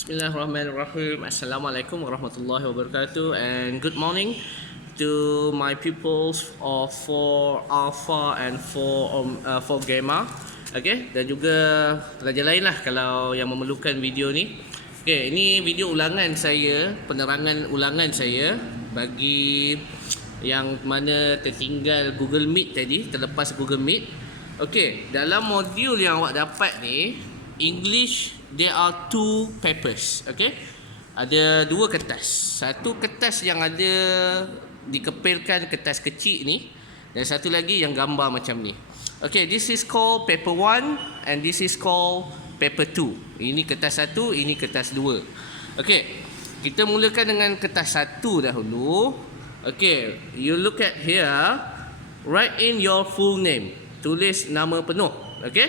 Bismillahirrahmanirrahim. Assalamualaikum warahmatullahi wabarakatuh, and good morning to my pupils of for Alpha and for Gamma. Okay, dan juga pelajar lain lah kalau yang memerlukan video ni. Okay, ini video ulangan saya, penerangan ulangan saya bagi yang mana tertinggal Google Meet tadi, terlepas Google Meet. Okay, dalam modul yang awak dapat ni, English, there are two papers. Okay, ada dua kertas. Satu kertas yang ada dikepilkan kertas kecil ni, dan satu lagi yang gambar macam ni. Okay, this is called paper 1 and this is called paper 2. Ini kertas 1, ini kertas 2. Okay, kita mulakan dengan kertas 1 dahulu. Okay, you look at here, write in your full name. Tulis nama penuh. Okay,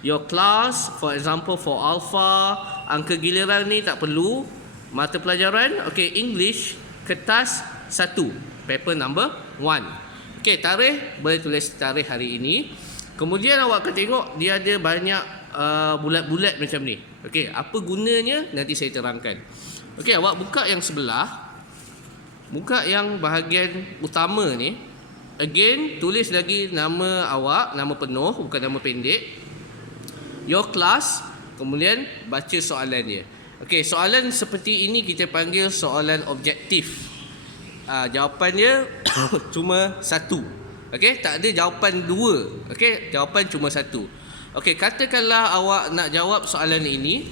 your class, for example for Alpha, angka giliran ni tak perlu. Mata pelajaran, okay, English, kertas 1, paper number 1. Okay, tarikh, boleh tulis tarikh hari ini. Kemudian awak akan tengok dia ada banyak bulat-bulat macam ni. Okay, apa gunanya nanti saya terangkan. Okay, awak buka yang sebelah, buka yang bahagian utama ni. Again, tulis lagi nama awak, nama penuh, bukan nama pendek. Your class, kemudian baca soalan dia. Okey, soalan seperti ini kita panggil soalan objektif. Jawapan dia cuma satu. Okey, tak ada jawapan dua. Okey, jawapan cuma satu. Okey, katakanlah awak nak jawab soalan ini.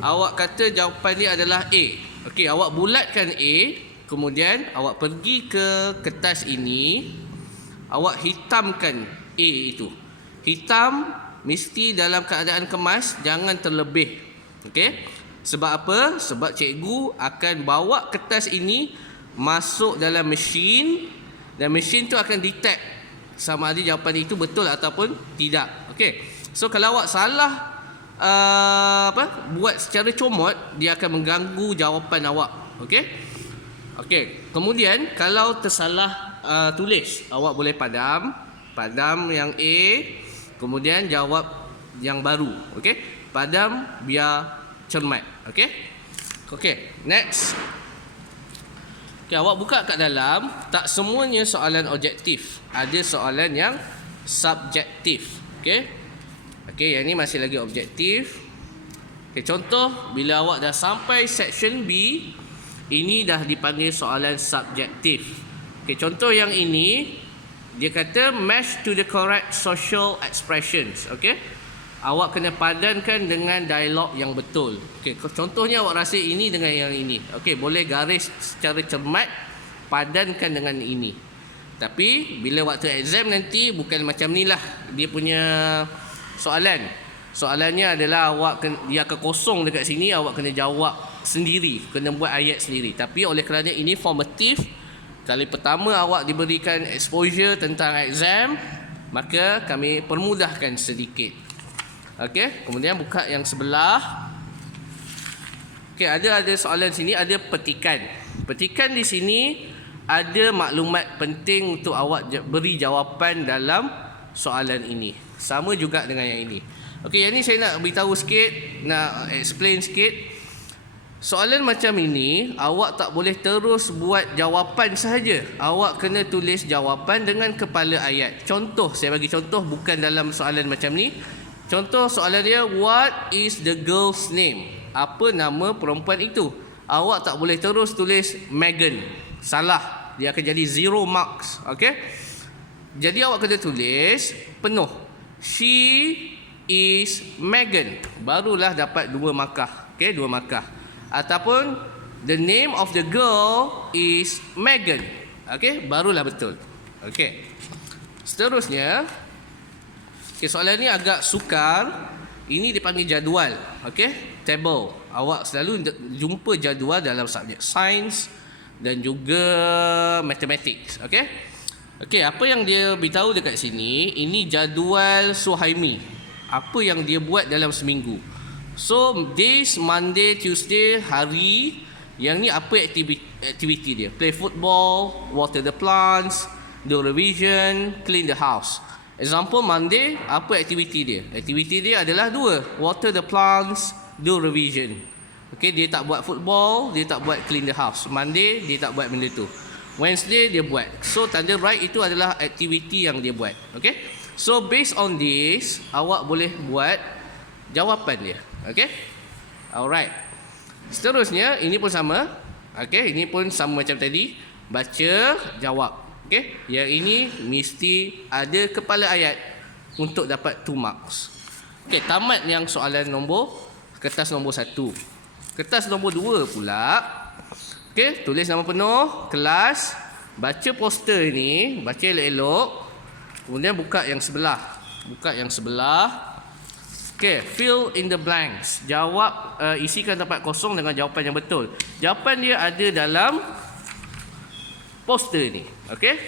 Awak kata jawapan dia adalah A. Okey, awak bulatkan A, kemudian awak pergi ke kertas ini, awak hitamkan A itu. Hitam mesti dalam keadaan kemas, jangan terlebih. Okey? Sebab apa? Sebab cikgu akan bawa kertas ini masuk dalam mesin, dan mesin tu akan detect sama ada jawapan itu betul ataupun tidak. Okey. So kalau awak salah buat secara comot, dia akan mengganggu jawapan awak. Okey? Okey. Kemudian kalau tersalah tulis, awak boleh padam yang A, kemudian jawab yang baru. Okey, padam biar cermat. Okey, next. Okey, awak buka kat dalam. Tak semuanya soalan objektif, ada soalan yang subjektif. Okey, yang ni masih lagi objektif. Okey, contoh bila awak dah sampai section B, ini dah dipanggil soalan subjektif. Okey, contoh yang ini, dia kata match to the correct social expressions. Okey, awak kena padankan dengan dialog yang betul. Okey, contohnya awak rasa ini dengan yang ini. Okey, boleh garis secara cermat, padankan dengan ini. Tapi bila waktu exam nanti bukan macam ni lah dia punya soalan. Soalannya adalah dia akan kosong dekat sini, awak kena jawab sendiri, kena buat ayat sendiri. Tapi oleh kerana ini formatif, kali pertama awak diberikan exposure tentang exam, maka kami permudahkan sedikit. Okey, kemudian buka yang sebelah. Okey, ada soalan sini, ada petikan. Petikan di sini ada maklumat penting untuk awak beri jawapan dalam soalan ini. Sama juga dengan yang ini. Okey, yang ni saya nak beritahu sikit, nak explain sikit. Soalan macam ini, awak tak boleh terus buat jawapan sahaja. Awak kena tulis jawapan dengan kepala ayat. Contoh, saya bagi contoh bukan dalam soalan macam ni. Contoh soalan dia, what is the girl's name? Apa nama perempuan itu? Awak tak boleh terus tulis Megan. Salah. Dia akan jadi 0 marks. Okey? Jadi awak kena tulis penuh. She is Megan. Barulah dapat 2 markah. Okey, 2 markah. Ataupun the name of the girl is Megan. Okey, barulah betul. Okey. Seterusnya, soalan ni agak sukar. Ini dipanggil jadual. Okey, table. Awak selalu jumpa jadual dalam subjek sains dan juga mathematics. Okey. Okey, apa yang dia beritahu dekat sini, ini jadual Suhaimi. Apa yang dia buat dalam seminggu. So days, Monday, Tuesday, hari. Yang ni apa aktiviti dia? Play football, water the plants, do revision, clean the house. Example Monday, apa aktiviti dia? Aktiviti dia adalah 2, water the plants, do revision. Okay, dia tak buat football, dia tak buat clean the house. Monday dia tak buat benda tu. Wednesday dia buat. So tanda right itu adalah aktiviti yang dia buat. Okay. So based on this, awak boleh buat jawapan dia. Okay. Alright. Seterusnya ini pun sama. Okay, ini pun sama macam tadi. Baca, jawab. Okay. Yang ini mesti ada kepala ayat untuk dapat 2 marks. Okay, tamat yang soalan kertas nombor 1. Kertas nombor 2 pula. Okay, tulis nama penuh, kelas, baca poster ni, baca elok-elok. Kemudian buka yang sebelah. Okay, fill in the blanks. Jawab, isikan tempat kosong dengan jawapan yang betul. Jawapan dia ada dalam poster ni. Okay.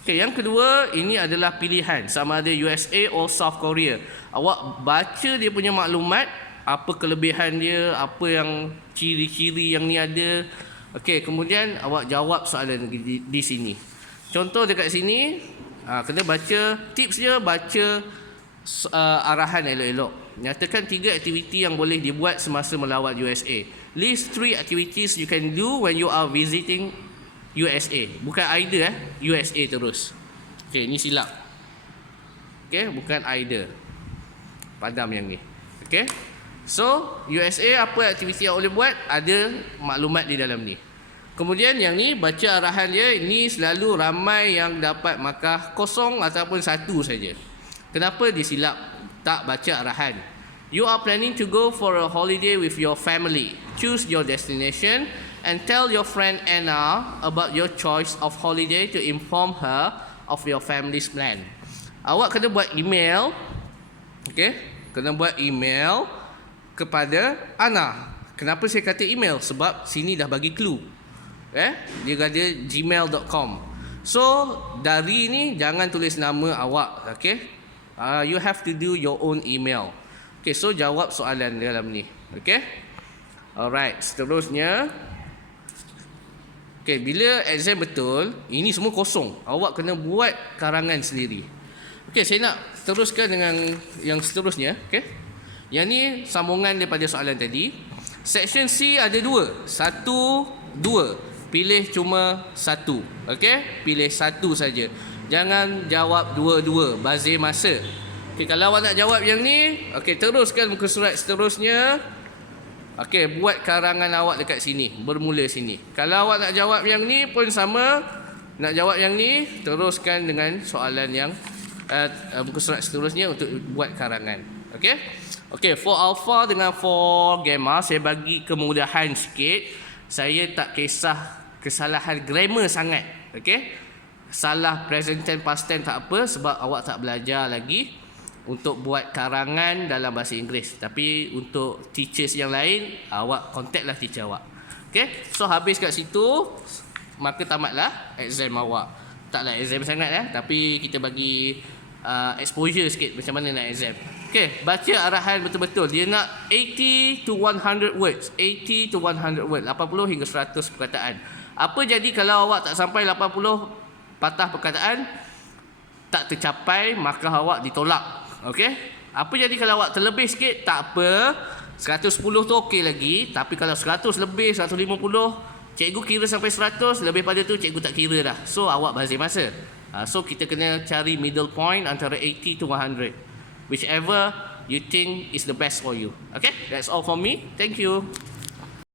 Okay, yang kedua, ini adalah pilihan. Sama ada USA atau South Korea. Awak baca dia punya maklumat, apa kelebihan dia, apa yang ciri-ciri yang ni ada. Okey, kemudian awak jawab soalan di sini. Contoh dekat sini, kena baca tips dia, baca arahan elok-elok. Nyatakan 3 aktiviti yang boleh dibuat semasa melawat USA. List 3 activities you can do when you are visiting USA. Bukan either USA terus. Okey, ni silap. Okey, bukan either. Padam yang ni. Okey. So, USA apa aktiviti yang boleh buat? Ada maklumat di dalam ni. Kemudian yang ni baca arahan dia, ini selalu ramai yang dapat markah kosong ataupun 1 saja. Kenapa disilap tak baca arahan? You are planning to go for a holiday with your family. Choose your destination and tell your friend Anna about your choice of holiday to inform her of your family's plan. Awak kena buat email. Okay, kena buat email kepada Ana. Kenapa saya kata email? Sebab sini dah bagi clue. Dia ada gmail.com. So dari ni jangan tulis nama awak. Okay, you have to do your own email. Okay, so jawab soalan dalam ni. Okay. Alright, seterusnya. Okay, bila exam betul, ini semua kosong. Awak kena buat karangan sendiri. Okay, saya nak teruskan dengan yang seterusnya. Okay. Yang ni sambungan daripada soalan tadi. Section C ada 2. 1, 2. Pilih cuma 1. Okey? Pilih 1 saja. Jangan jawab 2-2. Bazir masa. Okey, kalau awak nak jawab yang ni, okey, teruskan muka surat seterusnya. Okey, buat karangan awak dekat sini. Bermula sini. Kalau awak nak jawab yang ni pun sama. Nak jawab yang ni, teruskan dengan soalan yang muka surat seterusnya untuk buat karangan. Okey? Okey, for alpha dengan for gamma, saya bagi kemudahan sikit. Saya tak kisah kesalahan grammar sangat. Okey? Salah present tense past tense tak apa sebab awak tak belajar lagi untuk buat karangan dalam bahasa Inggeris. Tapi untuk teachers yang lain, awak contact lah teacher awak. Okey? So habis kat situ, maka tamatlah exam awak. Taklah exam sangat tapi kita bagi exposure sikit macam mana nak exam. Okey, baca arahan betul-betul. Dia nak 80 to 100 words. 80 to 100 words. 80 hingga 100 perkataan. Apa jadi kalau awak tak sampai 80 patah perkataan? Tak tercapai, maka awak ditolak. Okey? Apa jadi kalau awak terlebih sikit? Tak apa. 110 tu okey lagi. Tapi kalau 100 lebih, 150, cikgu kira sampai 100. Lebih pada tu, cikgu tak kira dah. So, awak bazir masa. So, kita kena cari middle point antara 80 to 100. Whichever you think is the best for you. Okay, that's all for me. Thank you.